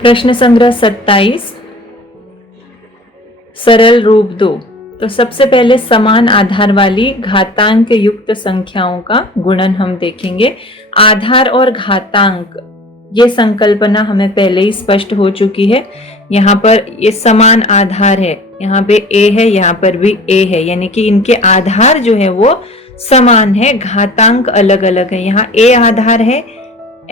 प्रश्न संग्रह 27 सरल रूप 2। तो सबसे पहले समान आधार वाली घातांक युक्त संख्याओं का गुणन हम देखेंगे। आधार और घातांक ये संकल्पना हमें पहले ही स्पष्ट हो चुकी है। यहाँ पर ये समान आधार है, यहाँ पे a है, यहाँ पर भी a है, यानी कि इनके आधार जो है वो समान है, घातांक अलग अलग है। यहाँ a आधार है,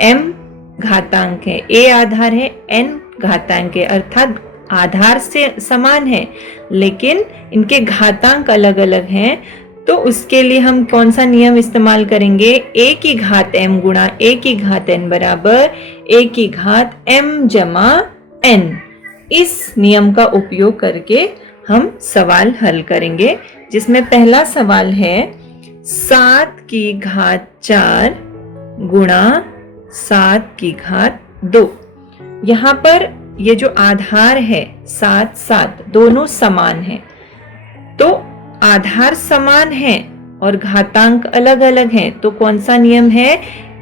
m घातांक है, a आधार है, n घातांक है, अर्थात आधार से समान है लेकिन इनके घातांक अलग अलग हैं। तो उसके लिए हम कौन सा नियम इस्तेमाल करेंगे? a की घात m गुणा a की घात n बराबर a की घात m जमा n। इस नियम का उपयोग करके हम सवाल हल करेंगे, जिसमें पहला सवाल है 7 की घात 4 गुणा 7 की घात 2। यहाँ पर ये जो आधार है 7 7 दोनों समान है, तो आधार समान है और घातांक अलग अलग हैं, तो कौन सा नियम है?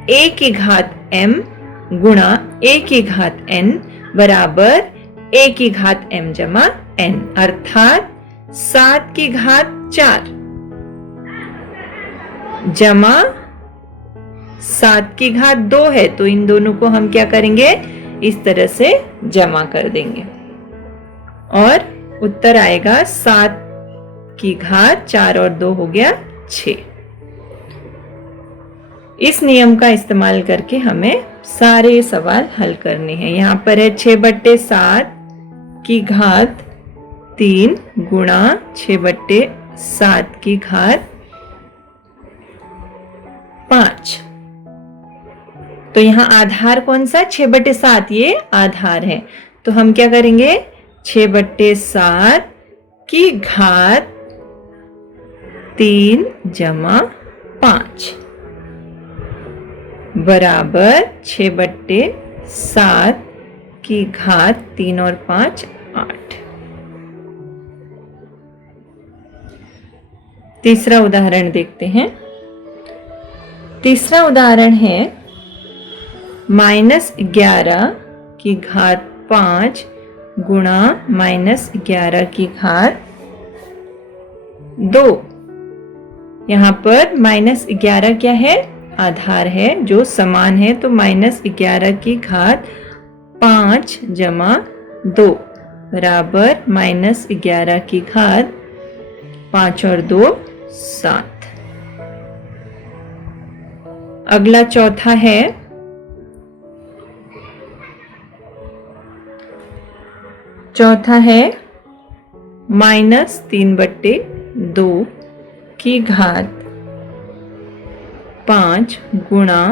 a की घात m गुणा a की घात n बराबर a की घात m जमा n, अर्थात 7 की घात 4 जमा 7 की घात 2 है, तो इन दोनों को हम क्या करेंगे? इस तरह से जमा कर देंगे और उत्तर आएगा 7 की घात 4 और 2 हो गया 6। इस नियम का इस्तेमाल करके हमें सारे सवाल हल करने हैं। यहाँ पर है 6/7 की घात 3 गुणा 6/7 की घात 5। तो यहाँ आधार कौन सा? 6/7 ये आधार है, तो हम क्या करेंगे? 6/7 की घात 3 जमा 5 बराबर 6/7 की घात 3 और 5 8। तीसरा उदाहरण देखते हैं। तीसरा उदाहरण है -11 की घात 5 गुणा -11 की घात 2। यहाँ पर -11 क्या है? आधार है जो समान है, तो -11 की घात 5 जमा 2 बराबर -11 की घात 5 और 2 7। अगला चौथा है -3/2 की घात 5 गुणा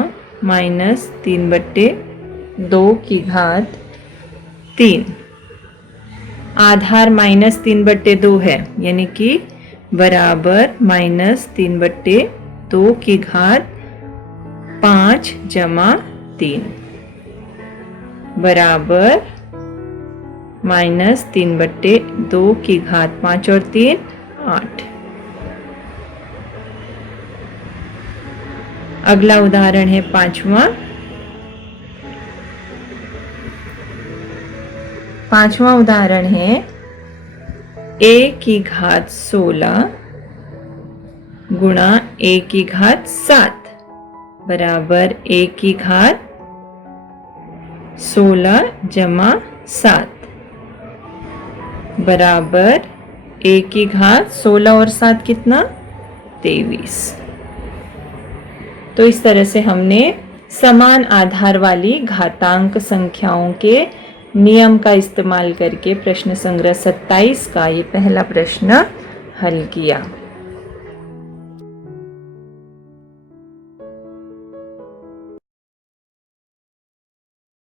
-3/2 की घात 3। आधार -3/2 है, यानी कि बराबर -3/2 की घात 5 जमा 3 बराबर -3/2 की घात 5 और 3 8। अगला उदाहरण है पांचवा उदाहरण है a की घात 16 गुणा a की घात 7 बराबर a की घात 16 जमा 7 बराबर a की घात 16 और 7 कितना? 23। तो इस तरह से हमने समान आधार वाली घातांक संख्याओं के नियम का इस्तेमाल करके प्रश्न संग्रह 27 का ये पहला प्रश्न हल किया।